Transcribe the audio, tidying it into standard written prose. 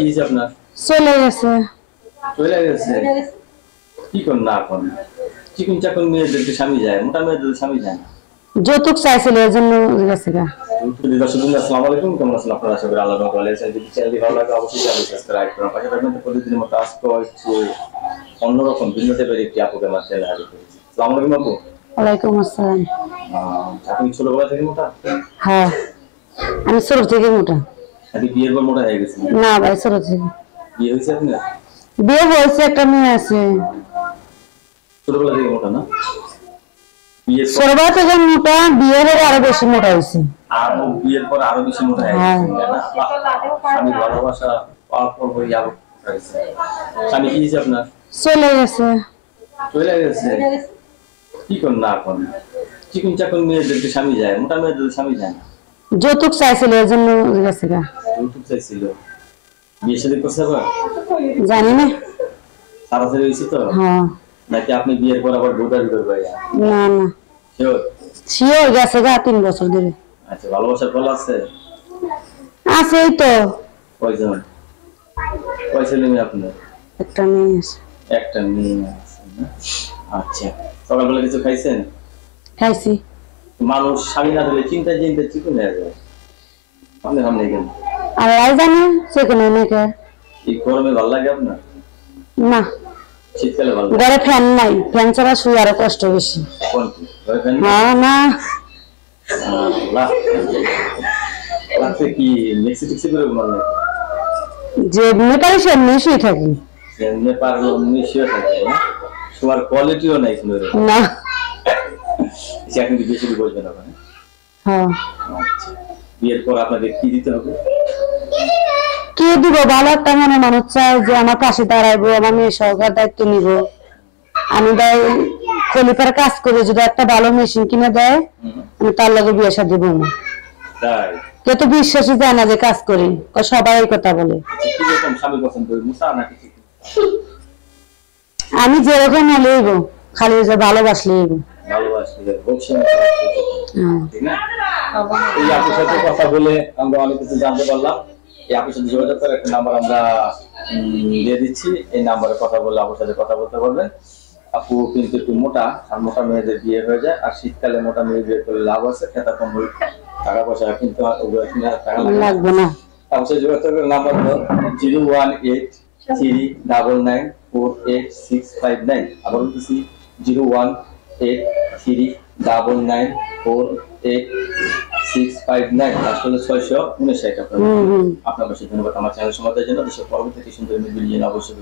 কি হয়েছে আপনার? চলে গেছে। চলে গেছে? কি করেন না এখন? চিকুন চাকুন মেয়েদেরকে স্বামী যায়, মোটা মেয়েদের স্বামী যায় না। যৌতুক চাইছিল এর জন্য গেছে গা। দর্শকবৃন্দ আসসালামু আলাইকুম, কেমন আছেন আপনারা? আশা করি আল্লাহর রহমতে ভালো আছেন। যদি চ্যানেলটি ভালো লাগে অবশ্যই চ্যানেলটি সাবস্ক্রাইব করুন। পাশে থাকবেন প্রতিদিনের মতো আজকে একটু অন্যরকম ভিন্ন টাইপের একটি আপুকে আমার চ্যানেলে হাজির করেছি। আসসালামু আলাইকুম আপু। ওয়ালাইকুম আসসালাম। আপনি ছোটবেলা থেকে মোটা? হ্যাঁ, আমি ছোট থেকে মোটা। আপনি বিয়ের পর মোটা হয়ে গেছেন? না ভাই, ছোট থেকে। বিয়ে হয়েছে আপনার? বিয়ে হয়েছে, একটা মেয়ে আছে। ছোটবেলা থেকে মোটা না? বিয়ের পর ছোটবেলা থেকে মোটা, বিয়ের পরে আরো বেশি মোটা হয়েছে। আর বিয়ের পর আরো বেশি মোটা হয়ে গেছেন না? স্বামী ভালোবাসা পাওয়ার পর হয়ে আরো মোটা হয়েছে। স্বামী কি হয়েছে আপনার? চলে গেছে। চলে গেছে? কি করেন না এখন? চিকুন চাকুন মেয়েদেরকে স্বামী যায়, মোটা মেয়েদের স্বামী যায় না। যৌতুক চাইছিল এর জন্য গেছে গা। যৌতুক চাইছিল? বিয়ে শাদী করছে আবার? জানি না। সারাসারি হয়েছে তো? হ্যাঁ। নাকি আপনি বিয়ের পর আবার ঢোকার ভিতর ভাইয়া? না না, শিওর? শিওর গেছে গা 3 বছর ধরে। আচ্ছা, ভালোবাসার ফল আছে? আছেই তো। কয়জন? কয় ছেলে মেয়ে আপনার? একটা মেয়ে আছে। একটা মেয়ে আছে না? আচ্ছা, সকালবেলা কিছু খাইছেন? খাইছি। মানুষ স্বামী না দিলে চিন্তা চিন্তা চিকুন হয়ে যায়। আপনি সামনে গেলেন? আল্লাহ জানে সেখানে মেয়েকে। এই গরমে ভালো লাগে আপনার? না, শীতকালে ভালো লাগে? ঘরে ফ্যান নাই, ফ্যান ছাড়া শুয়ে আরো কষ্ট বেশি। কোন কি? ঘরে ফ্যান নেই? হ্যাঁ না, রাত্রে কি মিক্সি টিক্সি করে ঘুমানো? যে মেয়েটাই সে শুয়ে থাকি। সেমনি পারলো মিশিয়ে থাকে না? শোয়ার কোয়ালিটিও নাই কোনো রকম। না। এখন কি বেশি বলবেন ওখানে? হ্যাঁ। আচ্ছা, বিয়ের পর আপনাদের কি দিতে হবে? কি দিব, ভালো একটা মনে মানুষ চাই যে আমার পাশে দাঁড়াইবো, আমার মেয়ে সহকার দায়িত্ব নিব। আমি খলিফার কাজ করে যদি একটা ভালো মেশিন কিনে দেয়, আমি তার লগে বিয়ে শাদী দিব না। তাই? কেউ তো বিশ্বাসই যায় না যে কাজ করি, সবাই এই কথা বলে। কি রকম স্বামী পছন্দ করি, মুসা নাকি চিকন? আমি যেরকম হলেই খালি যে ভালোবাসলেই ভালোবাসলে বলছেন ঠিক না? এই আপুর সাথে কথা বলে আমরা অনেক কিছু জানতে পারলাম। এই আপুর সাথে যোগাযোগ করে একটা নাম্বার আমরা দিয়ে দিচ্ছি, এই নাম্বারে কথা বলে আপুর সাথে কথা বলতে পারবেন। আপু কিন্তু একটু মোটা, আর মোটা মেয়েদের বিয়ে হয়ে যায়, আর শীতকালে মোটা মেয়ে বিয়ে করলে লাভ আছে, খেতা কম্বল টাকা পয়সা কিন্তু টাকা লাগবে না। আপুর সাথে যোগাযোগ করে নাম্বার 01839948659। আবার বলতেছি 01839948659, আসলে 659 আপনার পাশে। ধন্যবাদ আমার চ্যানেল সমাজের জন্য। দেশের পরবর্তী সুন্দর ভিডিও অবশ্যই